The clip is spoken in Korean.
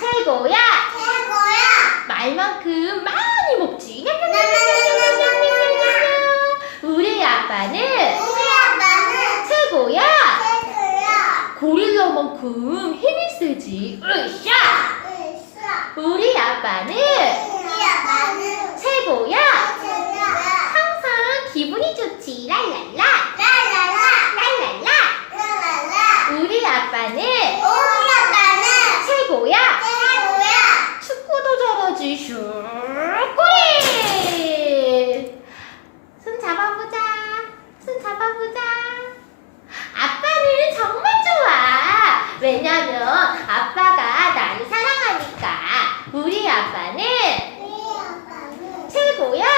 최고야. 최고야. 말만큼 많이 먹지. 우리 아빠는 우리 아빠는 최고야. 최고야. 고릴라만큼 힘이 세지. 으쌰. 으쌰. 우리 아빠는 우리 아빠는 최고야. 최고야. 항상 기분이 좋지. 랄랄라. 라라라. 랄랄라. 라라라. 우리 아빠는 우리 아빠는 최고야. 최고야. 잘하지. 슈꾸리. 손 잡아보자. 손 잡아보자. 아빠는 정말 좋아. 왜냐면 아빠가 나를 사랑하니까. 우리 아빠는 우리 아빠는 최고야.